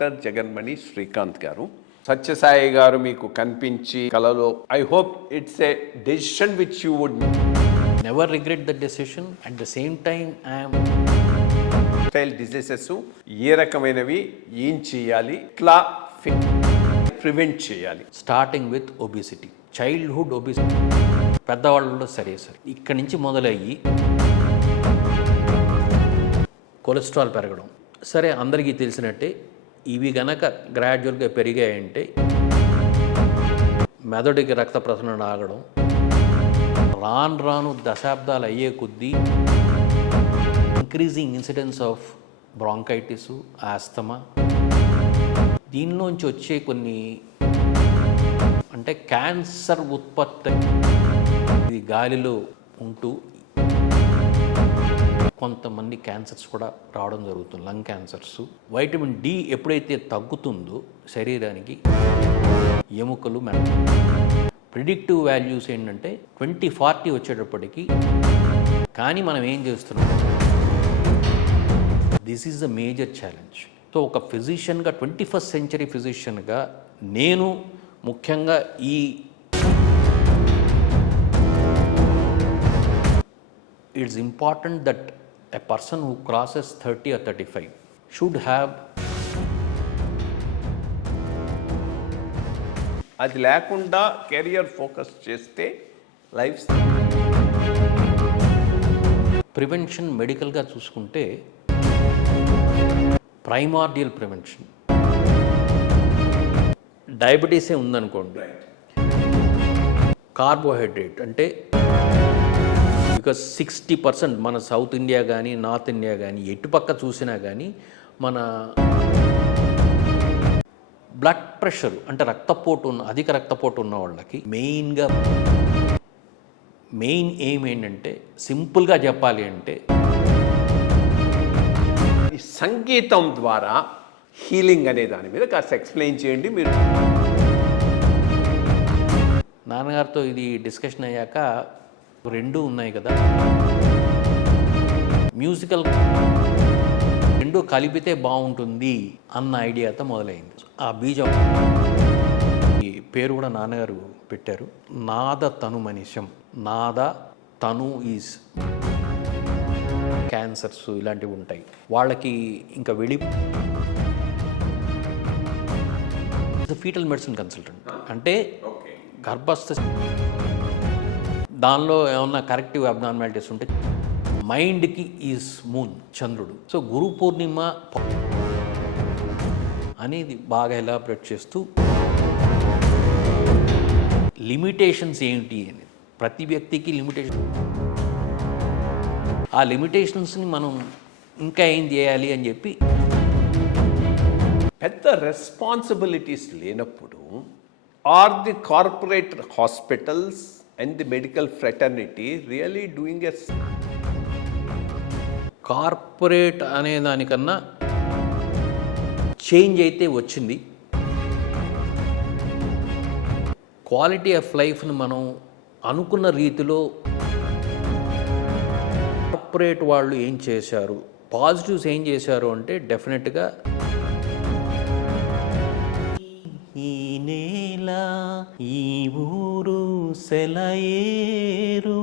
Doctor జగన్మణి Srikanth గారు. సత్యసాయి గారు మీకు కనిపించి కలలో, I hope it's a decision which you would never regret the decision. At the same time, I am style diseases ఏ రకమైనవి, ఏం చేయాలి, ఇట్లా ప్రివెంట్ చేయాలి. starting with obesity, childhood obesity. పెద్దవాళ్ళలో సరే ఇక్కడి నుంచి మొదలయ్యి కొలెస్ట్రాల్ పెరగడం, సరే అందరికీ తెలిసినట్టే ఇవి గనక గ్రాడ్యువల్గా పెరిగాయంటే మెదడుకి రక్త ప్రసరణ ఆగడం, రాను దశాబ్దాలు అయ్యే కొద్దీ increasing incidence of bronchitis, asthma, దీనిలోంచి వచ్చే కొన్ని అంటే క్యాన్సర్ ఉత్పత్తి ఇది గాలిలో ఉంటూ కొంతమంది క్యాన్సర్స్ కూడా రావడం జరుగుతుంది, లంగ్ క్యాన్సర్స్. వైటమిన్ డి ఎప్పుడైతే తగ్గుతుందో శరీరానికి ఎముకలు ప్రిడిక్టివ్ వాల్యూస్ ఏంటంటే 2040 వచ్చేటప్పటికి, కానీ మనం ఏం చేస్తున్నాం, this is the major challenge. So ఒక ఫిజిషియన్గా 21st century ఫిజిషియన్గా నేను ముఖ్యంగా it's important that a person who crosses 30 or 35 should have, అది లేకుండా కెరియర్ ఫోకస్ చేస్తే లైఫ్ ప్రివెన్షన్ మెడికల్గా చూసుకుంటే ప్రైమార్డియల్ ప్రివెన్షన్. డయాబెటీసే ఉందనుకోండి, కార్బోహైడ్రేట్ అంటే బికాస్ 60% మన సౌత్ ఇండియా కానీ నార్త్ ఇండియా కానీ ఎటుపక్క చూసినా కానీ మన బ్లడ్ ప్రెషర్ అంటే అధిక రక్తపోటు ఉన్న వాళ్ళకి మెయిన్ ఎయిమ్ ఏంటంటే, సింపుల్గా చెప్పాలి అంటే సంగీతం ద్వారా హీలింగ్ అనే దాని మీద కాస్త ఎక్స్ప్లెయిన్ చేయండి మీరు. నాన్నగారితో ఇది డిస్కషన్ అయ్యాక రెండు ఉన్నాయి కదా, మ్యూజికల్ రెండు కలిపితే బాగుంటుంది అన్న ఐడియాతో మొదలైంది. ఆ బీజం ఈ పేరు కూడా నాన్నగారు పెట్టారు, నాద తను మనిషం. నాద తను ఈజ్ క్యాన్సర్స్ ఇలాంటివి ఉంటాయి వాళ్ళకి. ఇంకా ఫీటల్ మెడిసిన్ కన్సల్టెంట్ అంటే గర్భస్థ దానిలో ఏమన్నా కరెక్టివ్ అబ్నార్మాలిటీస్ ఉంటే, మైండ్కి ఈజ్ మూన్ చంద్రుడు. సో గురు పూర్ణిమ అనేది బాగా ఎలాబరేట్ చేస్తూ లిమిటేషన్స్ ఏంటి అని, ప్రతి వ్యక్తికి లిమిటేషన్, ఆ లిమిటేషన్స్ని మనం ఇంకా ఏం చేయాలి అని చెప్పి. పెద్ద రెస్పాన్సిబిలిటీస్ లేనప్పుడు are the corporate hospitals and the medical fraternity really doing a corporate అనే దానికన్నా చేంజ్ అయితే వచ్చింది. క్వాలిటీ ఆఫ్ లైఫ్ని మనం అనుకున్న రీతిలో కార్పొరేట్ వాళ్ళు ఏం చేశారు, పాజిటివ్స్ ఏం చేశారు అంటే డెఫినెట్గా ఈ నేల ఈ ఊరు సెలయేరు